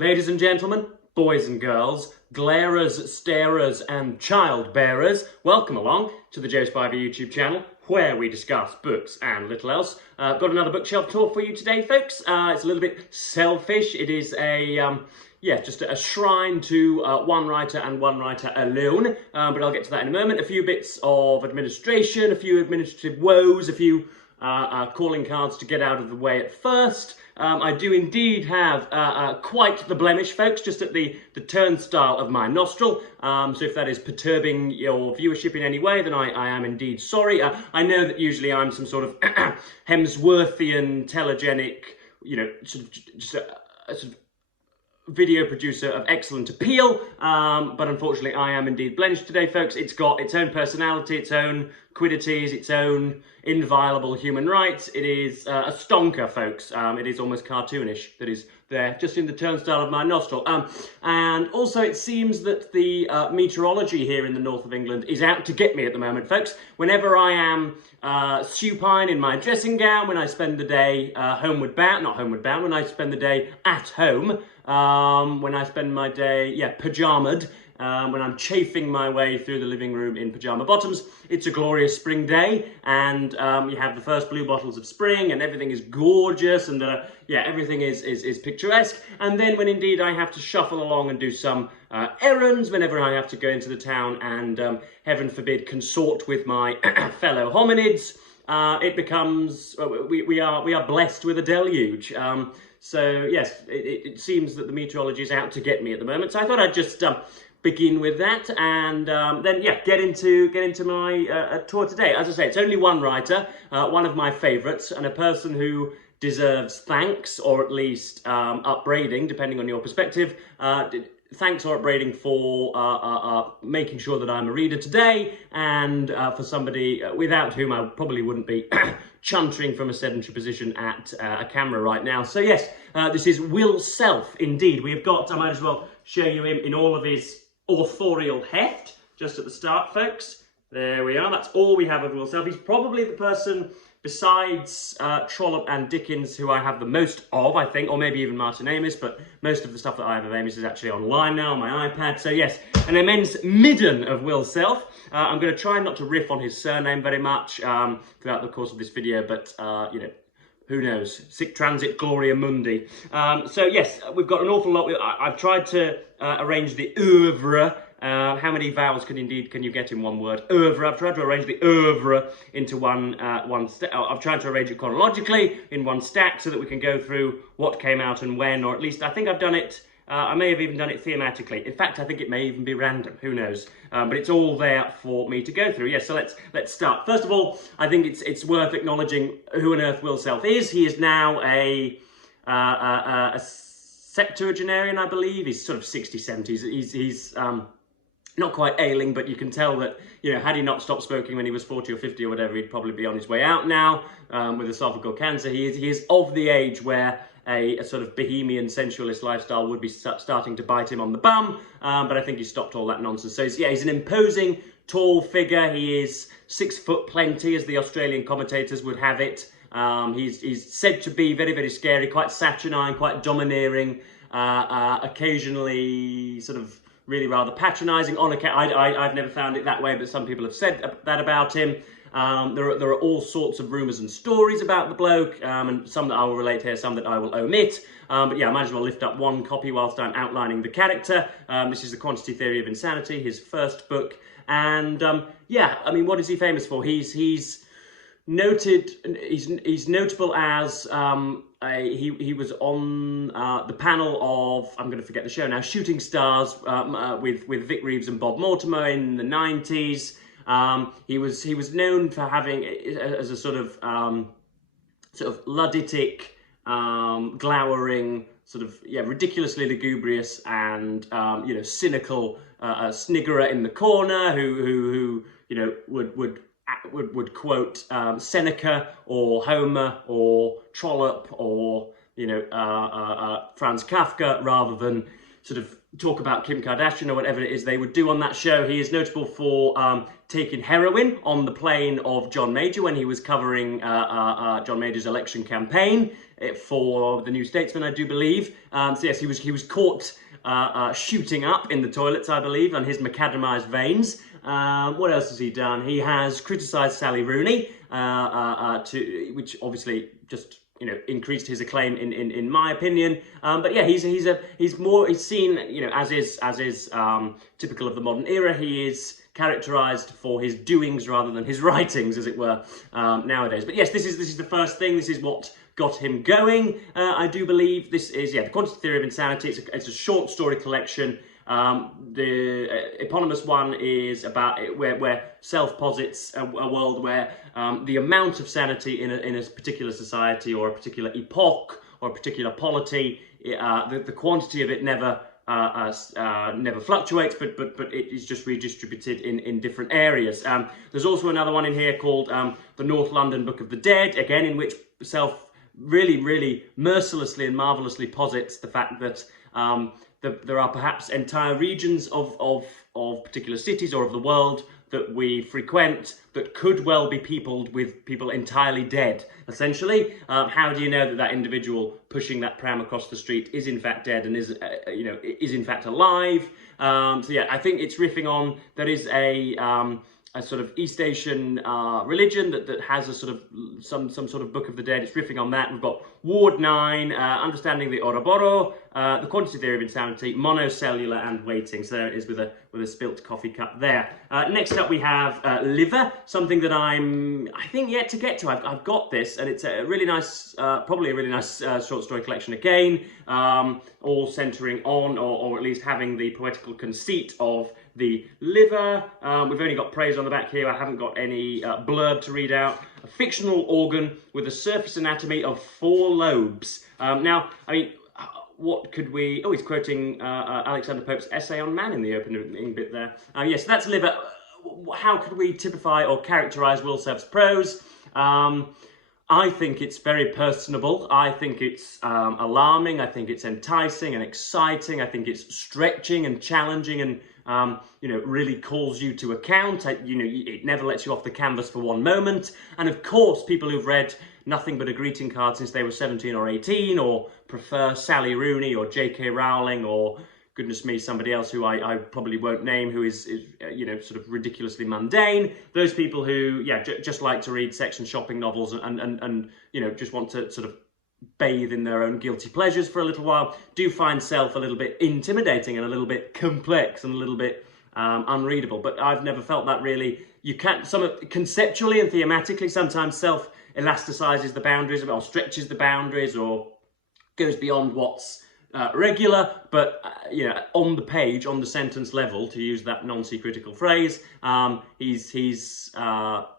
Ladies and gentlemen, boys and girls, glarers, starers and childbearers, welcome along to the Joe Spiver YouTube channel where we discuss books and little else. I've got another bookshelf tour for you today, folks. It's a little bit selfish. It is just a shrine to one writer and one writer alone, but I'll get to that in a moment. A few bits of administration, a few administrative woes, a few calling cards to get out of the way at first. I do indeed have quite the blemish, folks, just at the turnstile of my nostril. So if that is perturbing your viewership in any way, then I am indeed sorry. I know that usually I'm some sort of Hemsworthian, telegenic, just a sort of video producer of excellent appeal, but unfortunately I am indeed blemished today, folks. It's got its own personality, its own quiddities, its own inviolable human rights. It is a stonker, folks. It is almost cartoonish that is there, just in the turnstile of my nostril. And also it seems that the meteorology here in the north of England is out to get me at the moment, folks. Whenever I am supine in my dressing gown, when I spend the day when I spend the day at home, when I spend my day, pajamaed, when I'm chafing my way through the living room in pyjama bottoms, it's a glorious spring day, and you have the first blue bottles of spring, and everything is gorgeous, and everything is picturesque. And then when indeed I have to shuffle along and do some errands, whenever I have to go into the town and, heaven forbid, consort with my fellow hominids, it becomes, we are blessed with a deluge. So yes, it seems that the meteorology is out to get me at the moment. So I thought I'd just begin with that, and then get into my tour today. As I say, it's only one writer, one of my favourites, and a person who deserves thanks, or at least upbraiding, depending on your perspective. Thanks or upbraiding for making sure that I'm a reader today, and for somebody without whom I probably wouldn't be chuntering from a sedentary position at a camera right now. So yes, this is Will Self, indeed. We've got, I might as well show you him in all of his authorial heft, just at the start, folks. There we are, that's all we have of Will Self. He's probably the person, besides Trollope and Dickens, who I have the most of, I think, or maybe even Martin Amis, but most of the stuff that I have of Amis is actually online now on my iPad. So yes, an immense midden of Will Self. I'm going to try not to riff on his surname very much throughout the course of this video, but who knows? Sic transit gloria mundi. So yes, we've got an awful lot. I've tried to arrange the oeuvre. How many vowels can you get in one word? Oeuvre. I've tried to arrange the oeuvre into one stack. I've tried to arrange it chronologically in one stack so that we can go through what came out and when, or at least I think I've done it. I may have even done it thematically. In fact, I think it may even be random. Who knows? But it's all there for me to go through. Yes, so let's start. First of all, I think it's worth acknowledging who on earth Will Self is. He is now a septuagenarian, I believe. He's sort of 60, 70s. He's not quite ailing, but you can tell that, had he not stopped smoking when he was 40 or 50 or whatever, he'd probably be on his way out now with esophageal cancer. He is of the age where a sort of bohemian sensualist lifestyle would be starting to bite him on the bum, but I think he stopped all that nonsense. So he's an imposing, tall figure. He is 6 foot plenty, as the Australian commentators would have it. He's said to be very, very scary, quite saturnine, quite domineering, occasionally sort of really rather patronising. I've never found it that way, but some people have said that about him. There are all sorts of rumours and stories about the bloke, and some that I will relate here, some that I will omit. But yeah, I might as well lift up one copy whilst I'm outlining the character. This is The Quantity Theory of Insanity, his first book. And I mean, what is he famous for? He's noted. He's notable as he was on the panel of, I'm going to forget the show now, Shooting Stars with Vic Reeves and Bob Mortimer in the 90s. He was known for having, as a sort of luditic, glowering, sort of ridiculously lugubrious and cynical sniggerer in the corner who would quote Seneca or Homer or Trollope or Franz Kafka rather than sort of talk about Kim Kardashian or whatever it is they would do on that show. He is notable for taking heroin on the plane of John Major when he was covering John Major's election campaign for the New Statesman, I do believe. So yes, he was caught shooting up in the toilets, I believe, on his macadamized veins. What else has he done? He has criticised Sally Rooney, which obviously just increased his acclaim in my opinion. But yeah, he's seen, as is typical of the modern era. He is characterised for his doings rather than his writings, as it were, nowadays. But yes, this is the first thing. This is what got him going. I do believe this is the Quantity Theory of Insanity. It's a short story collection. The eponymous one is about where Self posits a world where the amount of sanity in a particular society or a particular epoch or a particular polity, the quantity of it never fluctuates, but it is just redistributed in different areas. There's also another one in here called the North London Book of the Dead, again in which Self really mercilessly and marvellously posits the fact that there are perhaps entire regions of particular cities or of the world that we frequent that could well be peopled with people entirely dead, essentially. How do you know that that individual pushing that pram across the street is in fact dead and is in fact alive? So yeah, I think it's riffing on, there is a sort of East Asian religion that has a sort of some sort of Book of the Dead. It's riffing on that. We've got Ward 9, Understanding the Ouroboros, the Quantity Theory of Insanity, Monocellular, and Waiting. So there it is with a spilt coffee cup there. Next up we have Liver, something that I think yet to get to. I've got this, and it's a really nice, probably a really nice short story collection again, all centering on, or at least having the poetical conceit of the liver. We've only got praise on the back here. I haven't got any blurb to read out. A fictional organ with a surface anatomy of 4 lobes. Now, I mean, what could we... Oh, he's quoting Alexander Pope's essay on man in the opening bit there. Yes, that's liver. How could we typify or characterise Will Self's prose? I think it's very personable. I think it's alarming. I think it's enticing and exciting. I think it's stretching and challenging and really calls you to account. It never lets you off the canvas for one moment. And of course, people who've read nothing but a greeting card since they were 17 or 18, or prefer Sally Rooney or J.K. Rowling or, goodness me, somebody else who I probably won't name, who is sort of ridiculously mundane. Those people who, just like to read sex and shopping novels and just want to sort of bathe in their own guilty pleasures for a little while, do find Self a little bit intimidating and a little bit complex and a little bit unreadable. But I've never felt that really. You can't, conceptually and thematically, sometimes Self elasticizes the boundaries or stretches the boundaries or goes beyond what's regular, but on the page, on the sentence level, to use that non-critical phrase, he's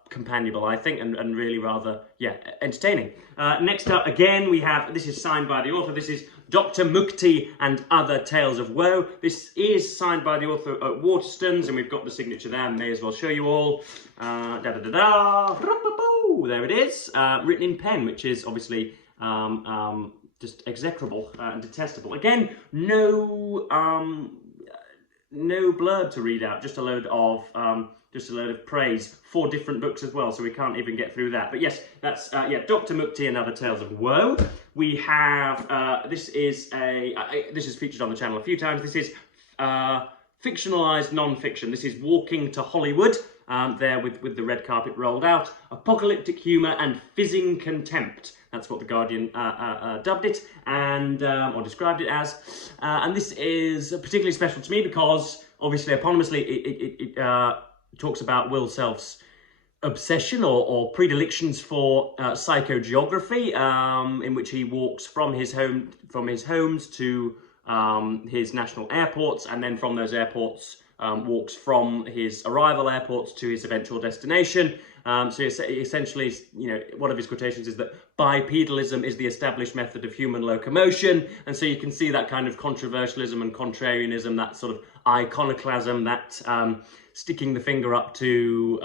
companionable, I think, and really rather, entertaining. Next up, again, we have, this is signed by the author, this is Dr. Mukti and Other Tales of Woe. This is signed by the author at Waterstones, and we've got the signature there, and may as well show you all. There it is, written in pen, which is obviously just execrable and detestable. Again, no blurb to read out, just a load of praise. 4 different books as well, so we can't even get through that. But yes, that's Dr. Mukti and Other Tales of Woe. We have this is featured on the channel a few times. This is fictionalized non-fiction. This is Walking to Hollywood. There with the red carpet rolled out. Apocalyptic humour and fizzing contempt. That's what The Guardian dubbed it and or described it as. And this is particularly special to me because, obviously, eponymously, it talks about Will Self's obsession or predilections for psychogeography, in which he walks from his homes to his national airports, and then from those airports walks from his arrival airports to his eventual destination. So essentially, one of his quotations is that bipedalism is the established method of human locomotion. And so you can see that kind of controversialism and contrarianism, that sort of iconoclasm, that sticking the finger up to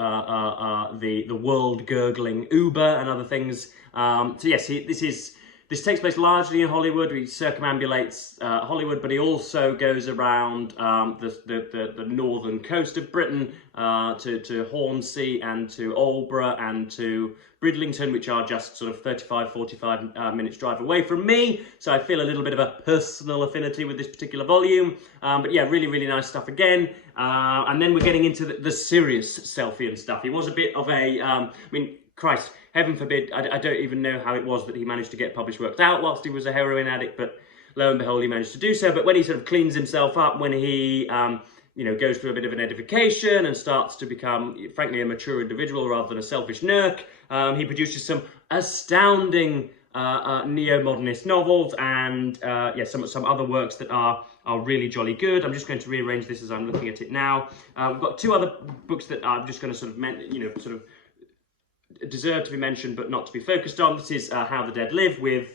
the world-gurgling Uber and other things. So yes, this is this takes place largely in Hollywood. He circumambulates Hollywood, but he also goes around the northern coast of Britain to Hornsey and to Aldeburgh and to Bridlington, which are just sort of 35, 45 minutes drive away from me. So I feel a little bit of a personal affinity with this particular volume. But yeah, really, really nice stuff again. And then we're getting into the serious Selfian stuff. He was a bit of a, I mean, Christ, heaven forbid, I don't even know how it was that he managed to get published works out whilst he was a heroin addict, but lo and behold, he managed to do so. But when he sort of cleans himself up, when he, you know, goes through a bit of an edification and starts to become, frankly, a mature individual rather than a selfish nerk, he produces some astounding neo-modernist novels and yeah, some other works that are really jolly good. I'm just going to rearrange this as I'm looking at it now. We've got two other books that I'm just going to sort of, you know, sort of deserve to be mentioned but not to be focused on. This is How the Dead Live, with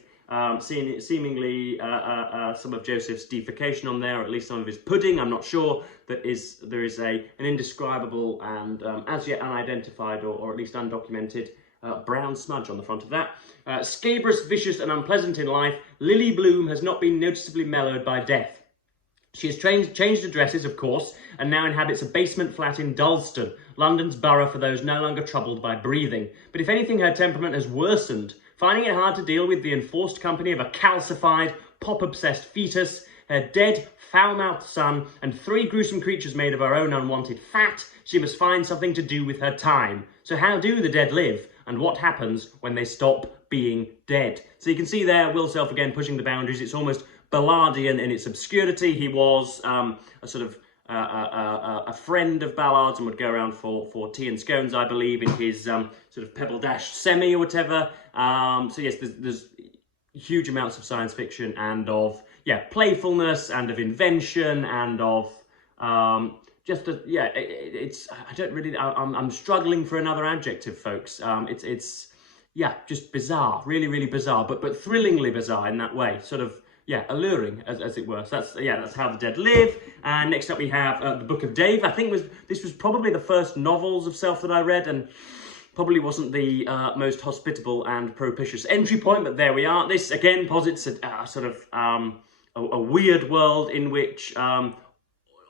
seemingly some of Joseph's defecation on there, or at least some of his pudding. I'm not sure. There is an indescribable and as yet unidentified or at least undocumented brown smudge on the front of that. Scabrous, vicious and unpleasant in life, Lily Bloom has not been noticeably mellowed by death. She has changed addresses, of course, and now inhabits a basement flat in Dalston, London's borough for those no longer troubled by breathing. But if anything, her temperament has worsened, finding it hard to deal with the enforced company of a calcified, pop-obsessed fetus, her dead, foul-mouthed son, and 3 gruesome creatures made of her own unwanted fat. She must find something to do with her time. So how do the dead live? And what happens when they stop being dead? So you can see there, Will Self again pushing the boundaries. It's almost Ballardian in its obscurity. He was a sort of a friend of Ballard's and would go around for tea and scones, I believe, in his sort of pebble-dashed semi or whatever. So yes, there's huge amounts of science fiction and of, yeah, playfulness and of invention and of just a, yeah, I don't really, I'm struggling for another adjective, folks. It's yeah, just bizarre, really, really bizarre, but thrillingly bizarre in that way, sort of, yeah, alluring, as it were. So that's How the Dead Live. And next up we have the Book of Dave. I think this was probably the first novels of Self that I read, and probably wasn't the most hospitable and propitious entry point, but there we are. This again posits a sort of a weird world in which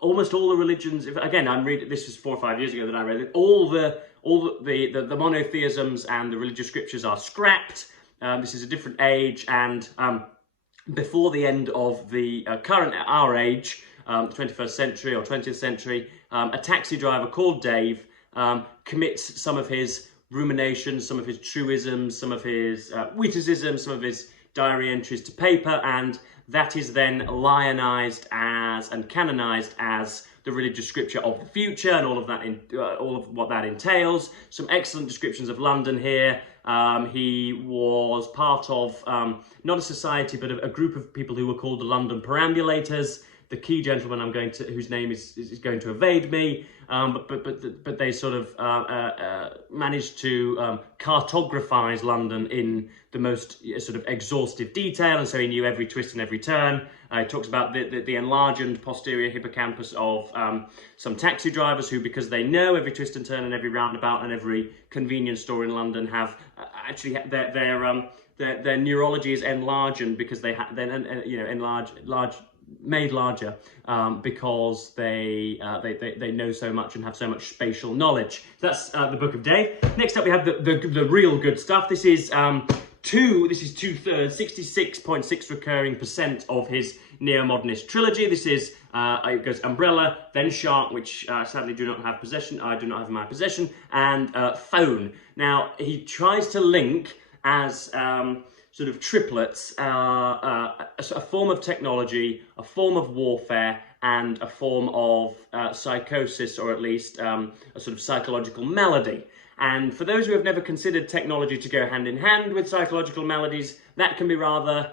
almost all the religions, again, I'm reading, this was 4 or 5 years ago that I read it, all the monotheisms and the religious scriptures are scrapped. This is a different age, and before the end of the our age, the 21st century or 20th century, a taxi driver called Dave commits some of his ruminations, some of his truisms, some of his witticisms, some of his diary entries to paper, and that is then lionized as and canonized as the religious scripture of the future, and all of that, all of what that entails. Some excellent descriptions of London here. He was part of not a society, but a group of people who were called the London Perambulators. The key gentleman whose name is going to evade me, but they sort of managed to cartographize London in the most sort of exhaustive detail, and so he knew every twist and every turn. He talks about the enlarged posterior hippocampus of some taxi drivers who, because they know every twist and turn and every roundabout and every convenience store in London, have actually their neurology is enlarged because they made larger because they know so much and have so much spatial knowledge. So that's the Book of Dave. Next up we have the real good stuff. This is 2/3, 66.6 recurring % of his neo-modernist trilogy. This is it goes Umbrella, then Shark, which sadly I do not have in my possession, and Phone. Now he tries to link as sort of triplets, a form of technology, a form of warfare, and a form of psychosis, or at least a sort of psychological malady. And for those who have never considered technology to go hand in hand with psychological maladies, that can be rather,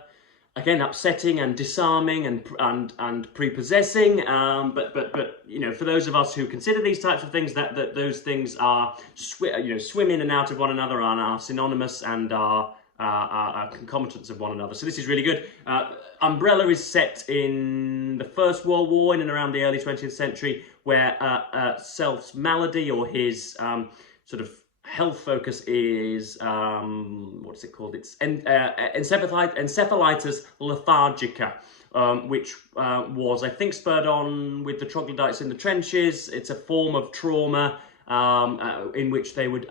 again, upsetting and disarming and prepossessing. But you know, for those of us who consider these types of things, that those things are swim in and out of one another, and are synonymous and are concomitants of one another. So this is really good. Umbrella is set in the First World War, in and around the early 20th century, where Self's malady, or his sort of health focus is, what is it called? It's encephalitis lethargica, which was, I think, spurred on with the troglodytes in the trenches. It's a form of trauma in which they would,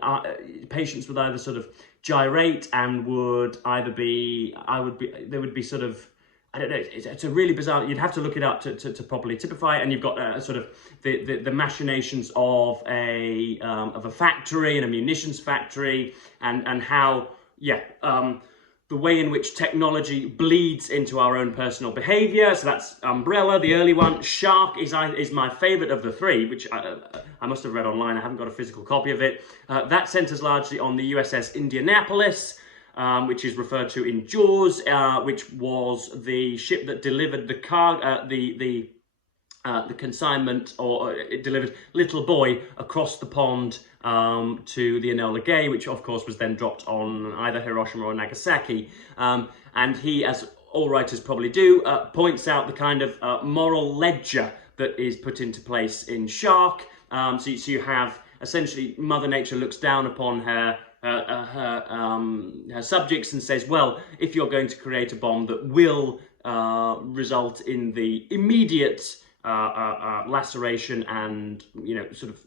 patients would either sort of gyrate and would either be, they would be sort of, I don't know, it's a really bizarre, you'd have to look it up to properly typify it, and you've got sort of the machinations of a factory and a munitions factory, and how, yeah, the way in which technology bleeds into our own personal behaviour. So that's Umbrella, the early one. Shark is my favourite of the three, which I must have read online. I haven't got a physical copy of it. That centres largely on the USS Indianapolis, which is referred to in Jaws, which was the ship that delivered the consignment, or it delivered Little Boy across the pond to the Enola Gay, which of course was then dropped on either Hiroshima or Nagasaki. And he, as all writers probably do, points out the kind of moral ledger that is put into place in Shark. So you have essentially Mother Nature looks down upon her subjects and says, well, if you're going to create a bomb that will result in the immediate laceration and, you know, sort of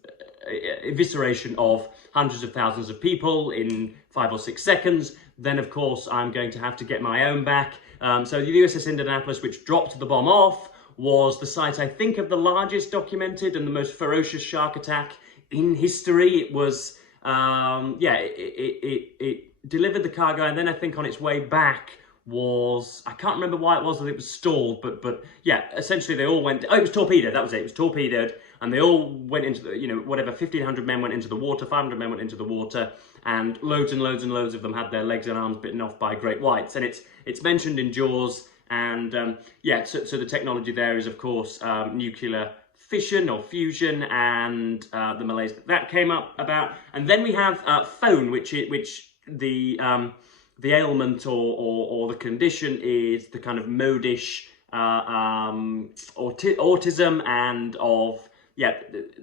evisceration of hundreds of thousands of people in 5 or 6 seconds, then of course I'm going to have to get my own back. So the USS Indianapolis, which dropped the bomb off, was the site, I think, of the largest documented and the most ferocious shark attack in history. It was, yeah, it delivered the cargo, and then I think on its way back was, I can't remember why it was that it was stalled, but yeah, essentially they all went, oh, it was torpedoed, that was it, it was torpedoed, and they all went into the, you know, whatever, 1,500 men went into the water, 500 men went into the water, and loads and loads and loads of them had their legs and arms bitten off by great whites. And it's mentioned in Jaws, and yeah, so the technology there is, of course, nuclear fission or fusion, and the malaise that came up about. And then we have phone, which the ailment or the condition is the kind of modish autism, and of, yeah,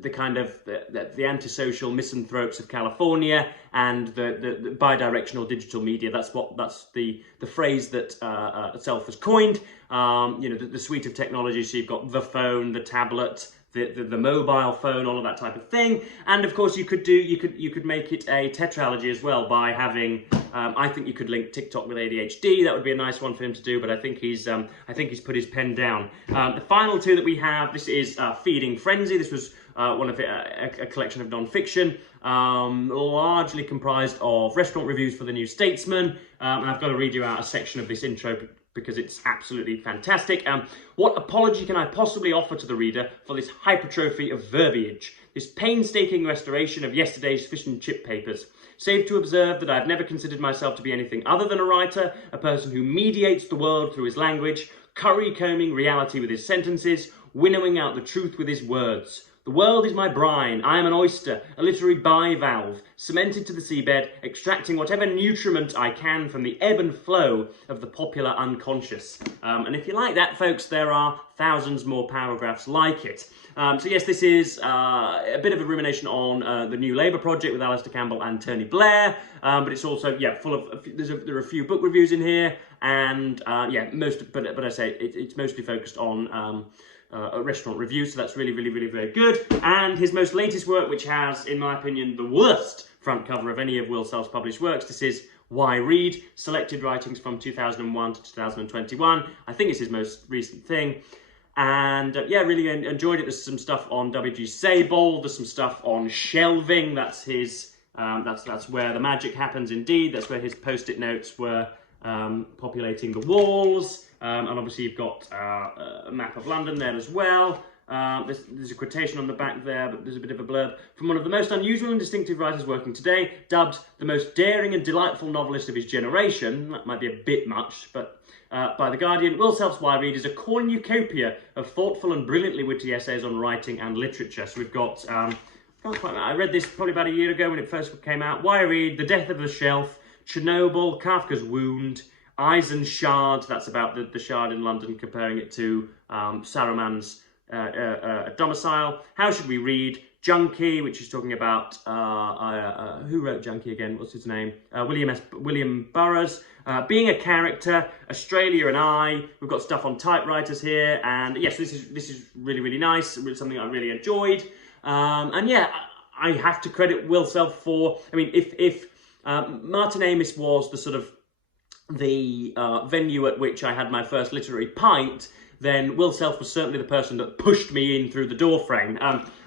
the kind of the antisocial misanthropes of California, and the bidirectional digital media. That's the phrase that itself was coined. You know, the suite of technologies. So you've got the phone, the tablet, the mobile phone, all of that type of thing. And of course you could make it a tetralogy as well by having, I think you could link TikTok with ADHD. That would be a nice one for him to do, but I think he's put his pen down. The final two that we have, this is Feeding Frenzy. This was one of a collection of non-fiction, largely comprised of restaurant reviews for the New Statesman, and I've got to read you out a section of this intro because it's absolutely fantastic. What apology can I possibly offer to the reader for this hypertrophy of verbiage, this painstaking restoration of yesterday's fish and chip papers, save to observe that I've never considered myself to be anything other than a writer, a person who mediates the world through his language, curry-combing reality with his sentences, winnowing out the truth with his words. The world is my brine, I am an oyster, a literary bivalve, cemented to the seabed, extracting whatever nutriment I can from the ebb and flow of the popular unconscious. And if you like that, folks, there are thousands more paragraphs like it. So yes, this is a bit of a rumination on the New Labour project with Alistair Campbell and Tony Blair, but it's also, yeah, full of, there are a few book reviews in here, and yeah, but I say it's mostly focused on a restaurant review, so that's really, really, really very good. And his most latest work, which has, in my opinion, the worst front cover of any of Will Self's published works, this is Why Read? Selected Writings from 2001 to 2021. I think it's his most recent thing. And yeah, really enjoyed it. There's some stuff on W.G. Sable, there's some stuff on shelving. That's his, that's where the magic happens indeed. That's where his post-it notes were populating the walls. And obviously you've got a map of London there as well. There's a quotation on the back there, but there's a bit of a blurb. From one of the most unusual and distinctive writers working today, dubbed the most daring and delightful novelist of his generation. That might be a bit much, but by The Guardian, Will Self's Why Read is a cornucopia of thoughtful and brilliantly witty essays on writing and literature. So we've got, I read this probably about a year ago when it first came out. Why Read, The Death of the Shelf, Chernobyl, Kafka's Wound, Eisenshard, that's about the Shard in London, comparing it to Saruman's domicile. How should we read? Junkie, which is talking about who wrote Junkie again? What's his name? William Burroughs. Being a character, Australia and I. We've got stuff on typewriters here, and yes, this is really nice. Something I really enjoyed, and yeah, I have to credit Will Self for. I mean, if Martin Amis was the sort of the venue at which I had my first literary pint, then Will Self was certainly the person that pushed me in through the door frame.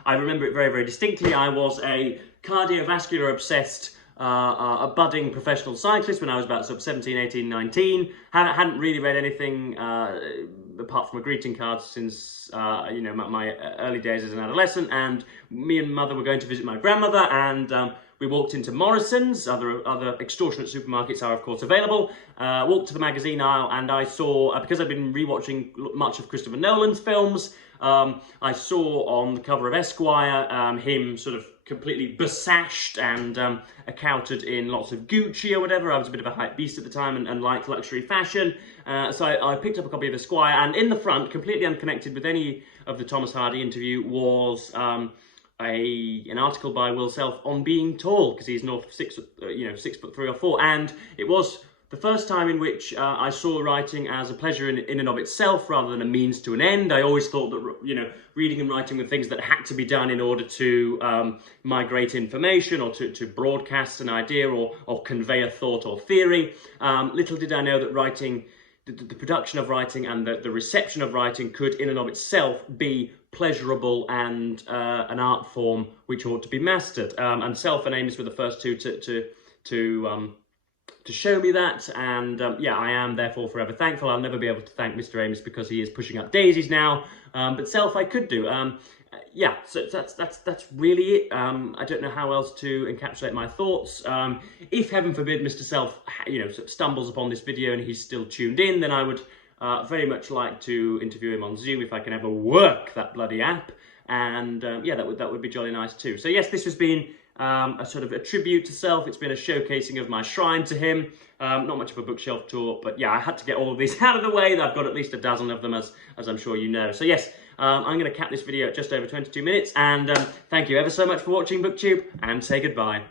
I remember it very distinctly. I was a cardiovascular obsessed a budding professional cyclist when I was about sort of 17, 18, 19. Hadn't really read anything apart from a greeting card since you know, my early days as an adolescent, and me and mother were going to visit my grandmother, and we walked into Morrison's. Other extortionate supermarkets are of course available. Walked to the magazine aisle, and I saw, because I've been rewatching much of Christopher Nolan's films, I saw on the cover of Esquire him sort of completely besashed and accoutred in lots of Gucci or whatever. I was a bit of a hype beast at the time and liked luxury fashion. So I picked up a copy of Esquire, and in the front, completely unconnected with any of the Thomas Hardy interview, was an article by Will Self on being tall, because he's north of 6'3" or 4", and it was the first time in which I saw writing as a pleasure in and of itself rather than a means to an end. I always thought that, you know, reading and writing were things that had to be done in order to migrate information or to broadcast an idea or convey a thought or theory. Little did I know that writing, the production of writing and the reception of writing could in and of itself be pleasurable and an art form which ought to be mastered. And Self and Amis were the first two to show me that, and yeah, I am therefore forever thankful. I'll never be able to thank Mr. Amis because he is pushing up daisies now, but Self I could do. Yeah, so that's really it. I don't know how else to encapsulate my thoughts. If heaven forbid Mr. Self, you know, sort of stumbles upon this video and he's still tuned in, then I would very much like to interview him on Zoom if I can ever work that bloody app, and yeah, that would be jolly nice too. So yes, this has been a sort of a tribute to Self. It's been a showcasing of my shrine to him. Not much of a bookshelf tour, but yeah, I had to get all of these out of the way. I've got at least a dozen of them, as I'm sure you know. So yes, I'm going to cap this video at just over 22 minutes, and thank you ever so much for watching BookTube, and say goodbye.